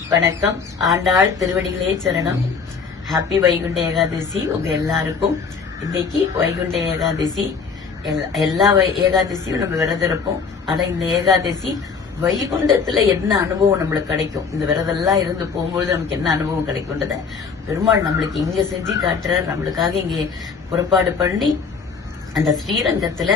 வணக்கம். ஆண்டாள் திருவடிகளே சரணம். ஹாப்பி வைகுண்ட ஏகாதசி உங்க எல்லாருக்கும். இன்னைக்கு வைகுண்ட ஏகாதசி. எல்லா ஏகாதசியும் நம்ம விரதம் இருப்போம். ஆனா இந்த ஏகாதசி வைகுண்டத்துல என்ன அனுபவம் நம்மளுக்கு கிடைக்கும், இந்த விரதெல்லாம் இருந்து போகும்போது நமக்கு என்ன அனுபவம் கிடைக்கும்ன்றத பெருமாள் நம்மளுக்கு இங்க செஞ்சு காட்டுறார். நம்மளுக்காக இங்கே புறப்பாடு பண்ணி அந்த ஸ்ரீரங்கத்துல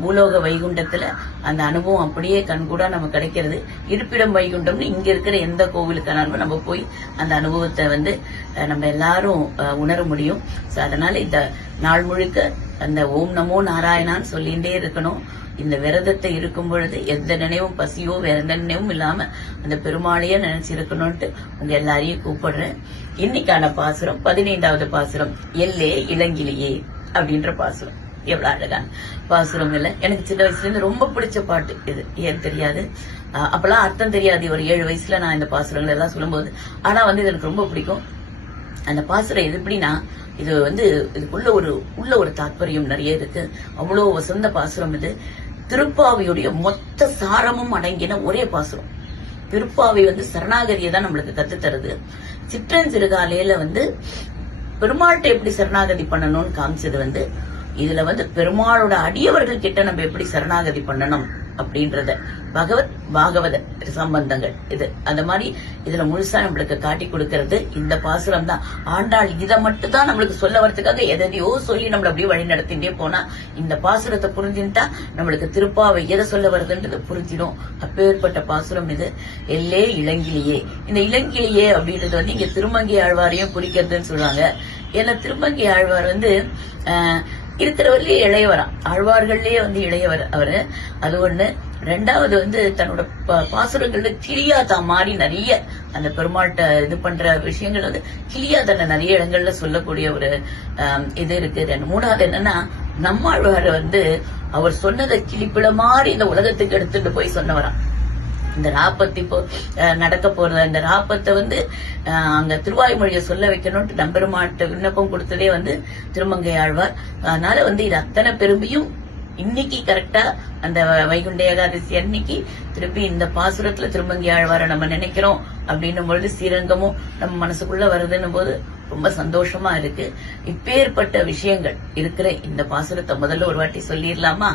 பூலோக வைகுண்டத்துல அந்த அனுபவம் அப்படியே கண்கூடா நமக்கு கிடைக்கிறது. இருப்பிடம் வைகுண்டம்னு இங்க இருக்கிற எந்த கோவிலுக்கானாலும் நம்ம போய் அந்த அனுபவத்தை நம்ம எல்லாரும் உணர முடியும். அதனால இந்த நாள் முழுக்க அந்த ஓம் நமோ நாராயணான்னு சொல்லிகிட்டே இருக்கணும். இந்த விரதத்தை இருக்கும் பொழுது எந்த நினைவும் பசியோ வேற எந்த நினைவும் இல்லாம அந்த பெருமாளையே நினைச்சிருக்கணும்ட்டு உங்க எல்லாரையும் கூப்பிடுறேன். இன்னைக்கான பாசுரம் 15வது பாசுரம். எல்லே இளங்கிலியே அப்படின்ற பாசுரம். எவ்வளவு அழகான பாசுரம் இல்ல? எனக்கு சின்ன வயசுல இருந்து ரொம்ப பிடிச்ச பாட்டு இது. ஏன் தெரியாது, அப்பெல்லாம் அர்த்தம் தெரியாது. ஒரு 7 வயசுல நான் இந்த பாசுரங்கள் எல்லாம் சொல்லும்போது, ஆனா இது எனக்கு ரொம்ப பிடிக்கும். அந்த பாசுரம் இது எப்படின்னா, இது இதுக்குள்ள ஒரு தாற்பயம் நிறைய இருக்கு. அவ்வளவு வசந்த பாசுரம் இது. திருப்பாவியுடைய மொத்த சாரமும் அடங்கின ஒரே பாசுரம். திருப்பாவி சரணாகதியை தான் நம்மளுக்கு கத்து தருது. சிற்றஞ்சிறுகாலையில பெருமாள்கிட்ட எப்படி சரணாகதி பண்ணணும்னு காமிச்சது இதுல பெருமாளோட அடியவர்கள் கிட்ட நம்ம எப்படி சரணாகதி பண்ணணும் அப்படின்றத பாகவத சம்பந்தங்கள் இது அந்த மாதிரி இதுல முழுசா நம்மளுக்கு காட்டி கொடுக்கறது இந்த பாசுரம் தான். ஆண்டாள் இதை மட்டும் தான் நம்மளுக்கு சொல்ல வரதுக்காக எதையோ சொல்லி நம்மள அப்படியே வழி நடத்திட்டே போனா, இந்த பாசுரத்தை புரிஞ்சுட்டா நம்மளுக்கு திருப்பாவை எதை சொல்ல வருதுன்றது புரிஞ்சிடும். அப்பேற்பட்ட பாசுரம் இது. எல்லே இளங்கிலியே. இந்த இளங்கிலியே அப்படின்றது இங்க திருமங்கை ஆழ்வாரையும் குறிக்கிறதுன்னு சொல்றாங்க. ஏன்னா திருமங்கை ஆழ்வார் இருக்கிறவர்களே இளையவராம். ஆழ்வார்கள்லயே இளையவர் அவரு. அது ஒண்ணு. ரெண்டாவது தன்னோட பாசுரங்கள்ல கிளியா தான் மாறி நிறைய அந்த பெருமாள்கிட்ட இது பண்ற விஷயங்கள் கிளியா தன்னை நிறைய இடங்கள்ல சொல்லக்கூடிய ஒரு இது இருக்கு. மூணாவது என்னன்னா, நம்மாழ்வார் அவர் சொன்னதை கிளிப்பிட மாதிரி இந்த உலகத்துக்கு எடுத்துட்டு போய் சொன்னவராம். இந்த ராப்பத்தி நடக்க போற இந்த ராப்பத்தை அங்க திருவாய்மொழியை சொல்ல வைக்கணும்னு நம்பெருமாட்ட விண்ணப்பம் கொடுத்ததே திருமங்கை ஆழ்வார். அதனால இது அத்தனை பெருமையும் இன்னைக்கு கரெக்டா அந்த வைகுண்ட ஏகாதசி அன்னைக்கு திருப்பி இந்த பாசுரத்துல திருமங்கை ஆழ்வார நம்ம நினைக்கிறோம் அப்படின்னும் பொழுது ஸ்ரீரங்கமும் நம்ம மனசுக்குள்ள வருதுன்னும் போது ரொம்ப சந்தோஷமா இருக்கு. இப்பேற்பட்ட விஷயங்கள் இருக்கிற இந்த பாசுரத்தை முதல்ல ஒரு வாட்டி சொல்லிடலாமா?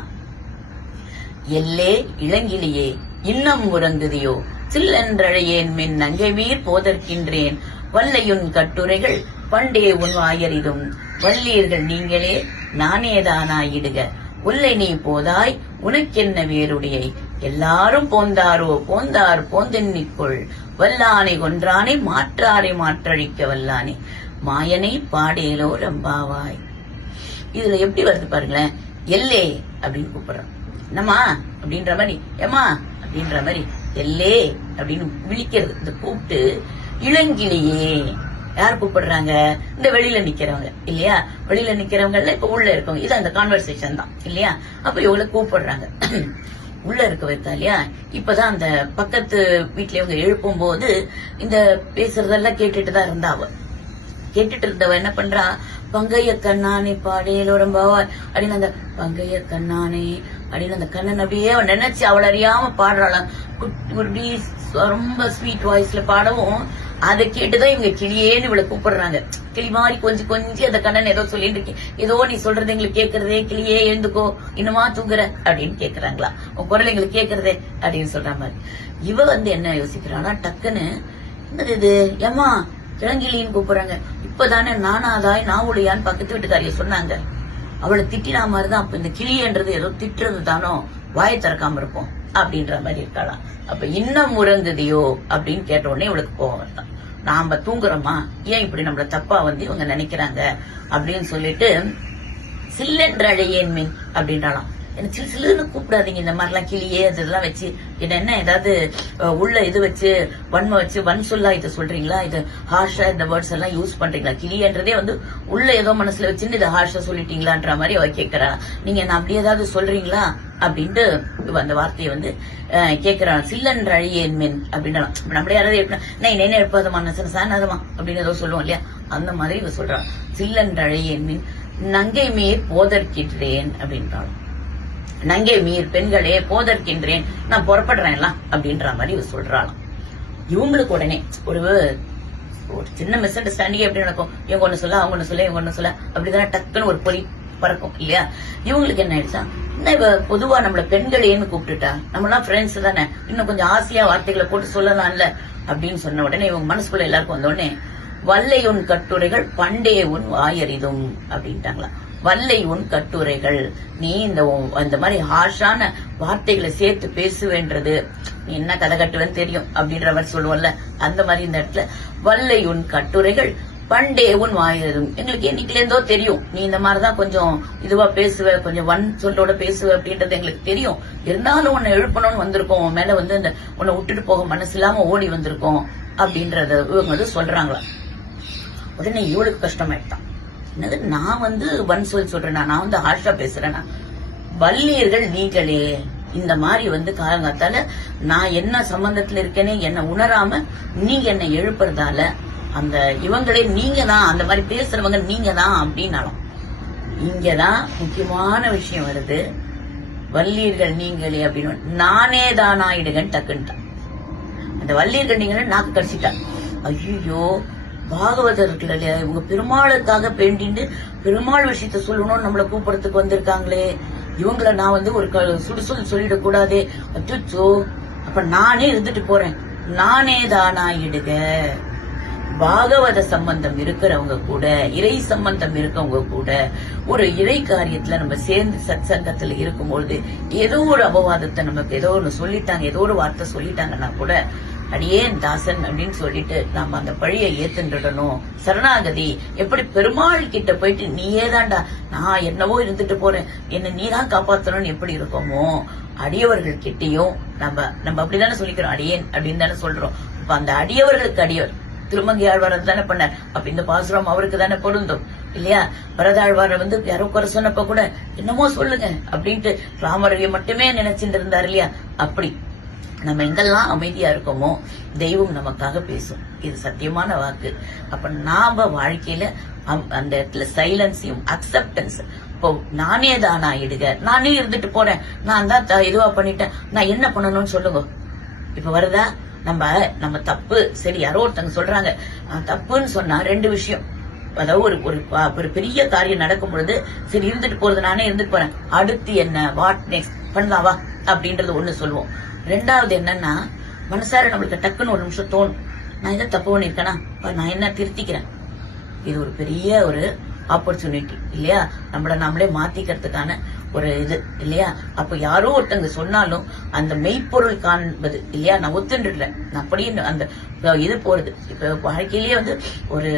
எல்லே இளங்கிலியே இன்னம் உறங்குதியோ, சில்லென்றழையேன் மின் நங்கைமீர் போதற்கின்றேன், வல்லையுன் கட்டுரைகள் பண்டே உன் வாயறிதும், வல்லீர்கள் நீங்களே நானேதானாயிடுக, உல்லை நீ போதாய் உனக்கென்ன வேறுடையை, எல்லாரும் போந்தாரோ போந்தார் போந்தென்னிக்குள், வல்லானை கொன்றானை மாற்றாரை மாற்றழிக்க வல்லானே, மாயனை பாடேலோ ரம்பாவாய். இதுல எப்படி வருது பாருங்களேன். எல்லே அப்படின்னு கூப்பிடுறான். என்னம்மா அப்படின்ற மாதிரி, ஏமா அப்படின்ற மாதிரி, எல்லே அப்படின்னு விழிக்கிறது. இந்த கூப்பிட்டு இளங்கிலியே யார் கூப்பிடுறாங்க? இந்த வெளியில நிக்கிறவங்க இல்லையா? வெளியில நிக்கிறவங்கல இப்ப உள்ள இருக்கவங்க. இது அந்த கான்வர்சேஷன் தான் இல்லையா? அப்ப இவங்களை கூப்பிடுறாங்க. உள்ள இருக்க வைத்தா இல்லையா? இப்பதான் அந்த பக்கத்து வீட்டுல இவங்க எழுப்பும் போது இந்த பேசுறதெல்லாம் கேட்டுட்டுதான் இருந்தா. கேட்டுட்டு இருந்தவ என்ன பண்றா? பங்கைய கண்ணானே பாடேலோ ரம்பாவாய் அப்படின்னு அந்த பங்கைய கண்ணானே அப்படின்னு அந்த கண்ணன் அப்படியே நினைச்சு அவள் அறியாம பாடுறாளாம். ரொம்ப ஸ்வீட் வாய்ஸ்ல பாடவும் அதை கேட்டுதான் இவங்க கிளியேன்னு இவளை கூப்பிடுறாங்க. கிளி மாதிரி கொஞ்சம் அந்த கண்ணன் ஏதோ சொல்லிட்டு இருக்கேன், ஏதோ நீ சொல்றது எங்களுக்கு கேட்கறதே, கிளியே எழுந்துக்கோ இன்னுமா தூங்குற அப்படின்னு கேக்குறாங்களா, உன் குரல் எங்களுக்கு கேட்கறதே அப்படின்னு சொல்ற மாதிரி. இவ என்ன யோசிக்கிறானா, டக்குன்னு இது ஏமா இளங்கிலின்னு கூப்பிடுறாங்க. இப்பதானே நானாதாய் நாவுளியான்னு பக்கத்து வீட்டுக்காரிய சொன்னாங்க. அவளை திட்டினா மாதிரிதான் அப்ப இந்த கிளியன்றது ஏதோ திட்டுறது தானோ, வாயை திறக்காம இருப்போம் அப்படின்ற மாதிரி இருக்கலாம். அப்ப இன்னும் உறங்குதியோ அப்படின்னு கேட்ட உடனே இவளுக்கு கோவம் வரலாம். நாம தூங்குறோமா, ஏன் இப்படி நம்மள தப்பா இவங்க நினைக்கிறாங்க அப்படின்னு சொல்லிட்டு சில்லென்ற அழையேன் மீன் அப்படின்றாலாம். எனக்கு சிலுன்னு கூப்பிடாதீங்க, இந்த மாதிரிலாம் கிளியே அதெல்லாம் வச்சு என்ன ஏதாவது உள்ள இது வச்சு வன்மை வச்சு சொல்லா இதை சொல்றீங்களா, இது ஹார்ஷா இந்த வேர்ட்ஸ் எல்லாம் யூஸ் பண்றீங்களா, கிளியன்றதே உள்ள ஏதோ மனசுல வச்சுன்னு இதை ஹார்ஷா சொல்லிட்டீங்களான்ற மாதிரி அவ கேட்கறா. நீங்க என்ன அப்படி ஏதாவது சொல்றீங்களா அப்படின்ட்டு அந்த வார்த்தையை கேட்கறான். சில்லன்ற அழியேன் மீன் அப்படின்றான். நம்மளே யாராவது என்ன எழுப்பாதமா சானதமா அப்படின்னு ஏதோ சொல்லுவோம் இல்லையா, அந்த மாதிரி இவ சொல்றான். சில்லன்ற அழியேன் மீன் நங்கை மேற் போதற்கின்றேன் அப்படின்றான். நங்கை மீர் பெண்களே போதற்கின்றேன், நான் புறப்படுறேன் அப்படின்ற மாதிரி சொல்றாளாம். இவங்களுக்கு உடனே ஒரு ஒரு சின்ன மிஸ் அண்டர்ஸ்டாண்டிங் எப்படி நடக்கும், இவங்க ஒண்ணு சொல்ல அவங்க ஒண்ணு சொல்ல இவங்க ஒண்ணு சொல்ல அப்படிதானே டக்குன்னு ஒரு பொறி பறக்கும் இல்லையா. இவங்களுக்கு என்ன ஆயிடுச்சா, இவ பொதுவா நம்மள பெண்களேன்னு கூப்பிட்டுட்டா, நம்மளாம் ஃப்ரெண்ட்ஸ் தானே, இன்னும் கொஞ்சம் ஆசையா வார்த்தைகளை போட்டு சொல்லலாம்ல அப்படின்னு சொன்ன உடனே இவங்க மனசுக்குள்ள எல்லாருக்கும் வந்த உடனே வல்லை உன் கட்டுரைகள் பண்டே உன் வாயறிதும் அப்படின்ட்டாங்களா. வல்லை உன் கட்டுரைகள், நீ இந்த மாதிரி ஹார்ஷான வார்த்தைகளை சேர்த்து பேசுவேன்றது, நீ என்ன கதை கட்டுவேன்னு தெரியும் அப்படின்ற மாதிரி சொல்லுவோம்ல, அந்த மாதிரி இந்த இடத்துல வல்லை உன் கட்டுரைகள் பண்டே உன் வாயறிதும், எங்களுக்கு என்னைக்குல இருந்தோ தெரியும் நீ இந்த மாதிரிதான் கொஞ்சம் இதுவா பேசுவ, கொஞ்சம் சொல்லோட பேசுவ அப்படின்றது எங்களுக்கு தெரியும். இருந்தாலும் உன்னை எழுப்பணும்னு வந்திருக்கோம், உன் மேல இந்த உன்னை விட்டுட்டு போக மனசு இல்லாம ஓடி வந்திருக்கோம் அப்படின்றத இவங்க சொல்றாங்களா. உடனே இவளுக்கு கஷ்டமாயிட்டான். என்னது, நான் சொல் சொல்றேன்னா, நான் ஹார்ஷா பேசுறேன்னா, வல்லியர்கள் நீங்களே இந்த மாதிரி காலங்காத்தால நான் என்ன சம்பந்தத்துல இருக்கேனே என்ன உணராம நீங்க என்ன எழுப்புறதால அந்த இவங்களே நீங்க தான், அந்த மாதிரி பேசுறவங்க நீங்க தான் அப்படின்னாலும், இங்கதான் முக்கியமான விஷயம் வருது. வல்லியர்கள் நீங்களே அப்படின்னு நானே தானாயிடுகன்னு டக்குன்ட்டான். அந்த வல்லியர்கள் நீங்களே நாக்கு கடிச்சிட்டான். ஐயோ, பாகவதர்கள் இவங்க பெருமாளுக்காக வேண்டிட்டு பெருமாள் விஷயத்த சொல்லணும்னு நம்மளை கூப்பிடறதுக்கு வந்திருக்காங்களே, இவங்கள நான் ஒரு சுடுசொல் சொல்லிடக்கூடாதே, அச்சோ, அப்ப நானே இருந்துட்டு போறேன், நானே தானாயிடுக. பாகவத சம்பந்தம் இருக்கிறவங்க கூட, இறை சம்பந்தம் இருக்கவங்க கூட ஒரு இறை காரியத்துல நம்ம சேர்ந்து சத் சங்கத்துல இருக்கும்பொழுது ஏதோ ஒரு அபவாதத்தை நமக்கு ஏதோ ஒண்ணு சொல்லிட்டாங்க, ஏதோ ஒரு வார்த்தை சொல்லிட்டாங்கன்னா கூட அடியேன் தாசன் அப்படின்னு சொல்லிட்டு நாம அந்த பழியை ஏத்துடணும். சரணாகதி, எப்படி பெருமாள் கிட்ட போயிட்டு நீயே தாண்டா, நான் என்னவோ இருந்துட்டு போறேன், என்ன நீதான் காப்பாத்தணும்னு எப்படி இருக்கோமோ, அடியவர்கள் கிட்டையும் நம்ம அப்படிதானே சொல்லிக்கிறோம், அடியேன் அப்படின்னு தானே சொல்றோம். இப்ப அந்த அடியவர்களுக்கு அடியவர் திருமங்கையாழ்வார் தானே பண்ணார், அப்ப இந்த பாசுரம் அவருக்கு தானே பொருந்தும் இல்லையா. பரதாழ்வார யாரோ குறை சொன்னப்ப கூட என்னமோ சொல்லுங்க அப்படின்ட்டு ராமரவியை மட்டுமே நினைச்சிட்டு இருந்தார் இல்லையா. அப்படி நம்ம எங்கெல்லாம் அமைதியா இருக்கோமோ தெய்வம் நமக்காக பேசும், இது சத்தியமான வாக்கு. அப்ப நாம வாழ்க்கையில அந்த இடத்துல சைலன்ஸையும் அக்செப்டன்ஸ், இப்போ நானே தானா இடுக, நானே இருந்துட்டு போறேன், நான் தான் இதுவா பண்ணிட்டேன், நான் என்ன பண்ணணும்னு சொல்லுங்க. இப்ப வருதா, நம்ம தப்பு, சரி யாரோ ஒருத்தங்க சொல்றாங்க தப்புன்னு சொன்னா ரெண்டு விஷயம். அதாவது ஒரு பெரிய காரியம் நடக்கும் பொழுது சரி இருந்துட்டு போறது, நானே இருந்துட்டு போறேன், அடுத்து என்ன, வாட் நெக்ஸ்ட் பண்ணலாவா அப்படின்றது ஒண்ணு சொல்லுவோம். ரெண்டாவது என்னன்னா, மனசார நம்மளுக்கு டக்குன்னு ஒரு நிமிஷம் தோணும், நான் இதை தப்பு பண்ணிருக்கேனா, நான் என்ன திருத்திக்கிறேன். இது ஒரு பெரிய ஒரு ஆப்பர்ச்சுனிட்டி இல்லையா, நம்மளே மாத்திக்கிறதுக்கான ஒரு இது இல்லையா. அப்ப யாரோ ஒருத்தங்க சொன்னாலும் அந்த மெய்ப்பொருள் காண்பது இல்லையா, நான் ஒத்துன்றேன் அப்படியே அந்த இது போறது. இப்ப வாழ்க்கையிலேயே ஒரு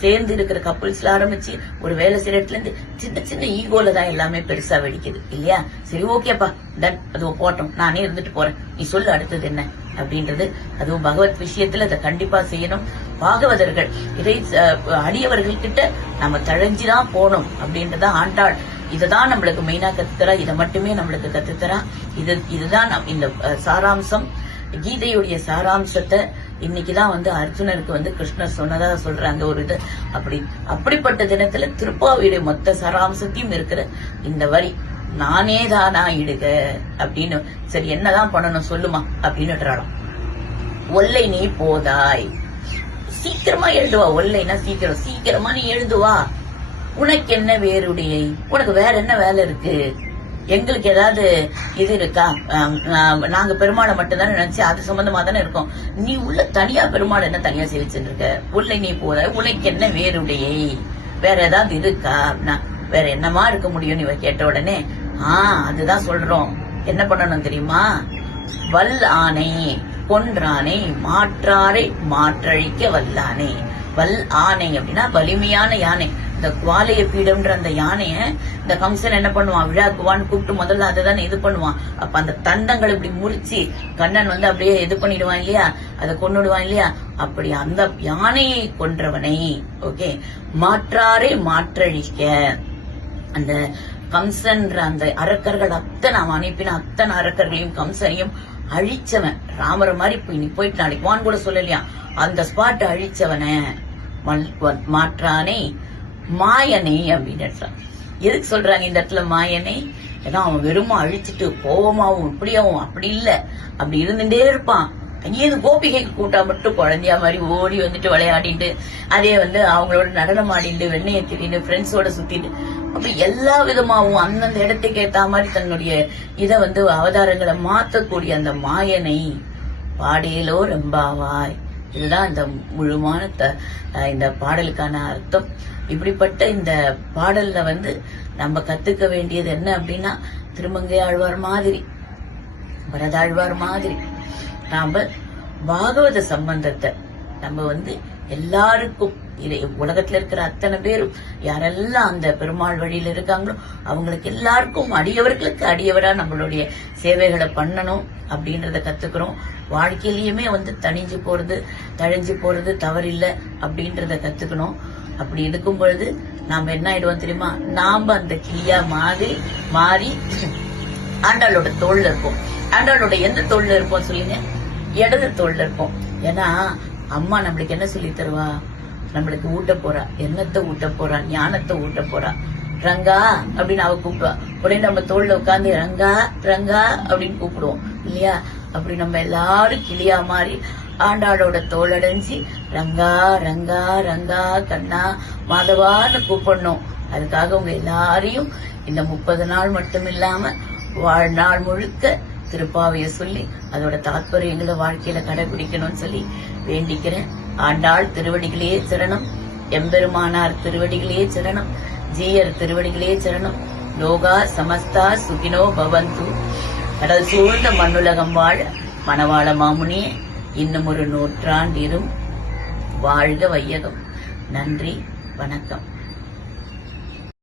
சேர்ந்து இருக்கிற கப்புள்ஸ்ல ஆரம்பிச்சு ஒரு வேலை செய்யற இடத்துல இருந்து சின்ன சின்ன ஈகோல தான் எல்லாமே பெருசா வெடிக்குது இல்லையா. சரி ஓகேப்பா டன், அது போட்டோம், நானே இருந்துட்டு போறேன், நீ சொல்லு அடுத்தது என்ன அப்படின்றது. அதுவும் பகவத் விஷயத்துல அதை கண்டிப்பா செய்யணும். பாகவதர்கள் இதை அடியவர்கள் கிட்ட நம்ம தழைஞ்சுதான் போனோம் அப்படின்றத ஆண்டாள் இதுதான் நம்மளுக்கு மெயினா கத்துத்தரா, இதை மட்டுமே நம்மளுக்கு கத்துத்தரா. இதுதான் இந்த சாராம்சம், கீதையுடைய சாராம்சத்தை இன்னைக்குதான் அர்ஜுனருக்கு கிருஷ்ணர் சொன்னதா சொல்றாங்க ஒரு இது. அப்படிப்பட்ட தினத்துல திருப்பாவையுடைய மொத்த சாராம்சத்தையும் இருக்கிற இந்த வரி நானே தானா இடுக அப்படின்னு. சரி என்னதான் பண்ணணும் சொல்லுமா அப்படின்னு. ஒல்லை நீ போதாய், சீக்கிரமா எழுதுவா, ஒல்லைனா சீக்கிரமா நீ எழுதுவா. உனக்கு என்ன வேறுடைய, உனக்கு வேற என்ன வேலை இருக்கு, எங்களுக்கு ஏதாவது இது இருக்கா, நாங்க பெருமாளை மட்டும் தானே நினைச்சு அது சம்பந்தமா தானே இருக்கோம், நீ உள்ள தனியா பெருமாள் என்ன தனியா சேவிச்சுட்டு இருக்க, உள்ள நீ போத, உனக்கு என்ன வேறுடைய, வேற ஏதாவது இருக்கா, வேற என்னமா இருக்க முடியும் இவ கேட்ட உடனே. அதுதான் சொல்றோம், என்ன பண்ணணும் தெரியுமா, வல் ஆணை கொன்றானே மாற்றாரை மாற்றழிக்க வல்லானே. வல் ஆணை அப்படின்னா வலிமையான யானை. இந்த குவாலைய பீடம்ன்ற அந்த யானைய இந்த கம்சன் என்ன பண்ணுவான், விழாக்குவான்னு கூப்பிட்டு முதல்ல அதுதானே இது பண்ணுவான். அப்ப அந்த தந்தங்கள் இப்படி முறிச்சு கண்ணன் அப்படியே இது பண்ணிடுவான் இல்லையா, அதை கொன்னுடுவான் இல்லையா. அப்படி அந்த யானையை கொன்றவனை ஓகே மாற்றாரை மாற்றழிக்க, அந்த கம்சன்ற அந்த அரக்கர்கள் அத்தனை அவன் அனுப்பின அத்தனை அரக்கர்களையும் கம்சனையும் அழிச்சவன், ராமர மாதிரி நீ போயிட்டு நாளைக்கு வான் கூட சொல்லலையா, அந்த ஸ்பாட் அழிச்சவன மாற்றானே மாயனை அப்படின்னு. எதுக்கு சொல்றாங்க இந்த இடத்துல மாயனை, ஏன்னா அவன் வெறுமா அழிச்சிட்டு கோபமாவும் இப்படியாவும் அப்படி இல்ல, அப்படி இருந்துட்டே இருப்பான். அங்கேயிருந்து கோபிகை கூட்டம் மட்டும் குழந்தையா மாதிரி ஓடி வந்துட்டு விளையாடிட்டு அதே அவங்களோட நடனம் ஆடிட்டு வெண்ணையை திரிட்டு ஃப்ரெண்ட்ஸோட சுத்திட்டு அப்படி எல்லா விதமாவும் அந்தந்த இடத்துக்கு ஏத்த மாதிரி தன்னுடைய இத அவதாரங்களை மாத்தக்கூடிய அந்த மாயனை பாடேலோ ரெம்பாவாய். இதுதான் இந்த முழுமான இந்த பாடலுக்கான அர்த்தம். இப்படிப்பட்ட இந்த பாடல்ல நம்ம கத்துக்க வேண்டியது என்ன அப்படின்னா, திருமங்கை ஆழ்வார் மாதிரி, பரதாழ்வார் மாதிரி நாம பாகவத சம்பந்தத்தை நம்ம எல்லாருக்கும் உலகத்துல இருக்கிற அத்தனை பேரும் யாரெல்லாம் அந்த பெருமாள் வழியில இருக்காங்களோ அவங்களுக்கு எல்லாருக்கும் அடியவர்களுக்கு அடியவரா நம்மளுடைய சேவைகளை பண்ணணும் அப்படின்றத கத்துக்கிறோம். வாழ்க்கையிலயுமே தணிஞ்சு போறது தழிஞ்சு போறது தவறில்லை அப்படின்றத கத்துக்கணும். அப்படி இருக்கும் பொழுது நாம என்ன ஆயிடுவோம் தெரியுமா, நாம அந்த கிளியா மாறி ஆண்டாளோட தோல்ல இருப்போம். ஆண்டாளோட எந்த தோல்ல இருப்போம் சொல்லுங்க? இடது தோல்ல இருப்போம். ஏன்னா அம்மா நம்மளுக்கு என்ன சொல்லி தருவா? நம்மளுக்கு ஊட்ட போறா, எண்ணத்தை ஊட்ட போறா, ஞானத்தை ஊட்ட போறா. ரங்கா அப்படின்னு அவ கூப்பிடுவா. உடனே நம்ம தோல்ல உட்காந்து ரங்கா ரங்கா அப்படின்னு கூப்பிடுவோம் இல்லையா? அப்படி நம்ம எல்லாரும் கிளியா மாறி ஆண்டாளோட தோலடைஞ்சு ரங்கா ரங்கா ரங்கா கண்ணா மாதவான்னு கூப்பிடணும். அதுக்காக உங்க எல்லாரையும் இந்த 30 நாள் மட்டும் இல்லாம வாழ்நாள் முழுக்க திருப்பாவைய சொல்லி அதோட தாற்பயங்களை வாழ்க்கையில கடைபிடிக்கணும்னு சொல்லி வேண்டிக்கிறேன். ஆண்டாள் திருவடிகளே சரணம், எம்பெருமானார் திருவடிகளே சரணம், ஜீயர் திருவடிகளே சரணம். லோகா சமஸ்தா சுகினோ பவந்து. கடல் சூழ்ந்த மண்ணுலகம் வாழ மணவாள மாமுனியே இன்னும் ஒரு 100 நூற்றாண்டிரும் வாழ்க வையகம். நன்றி, வணக்கம்.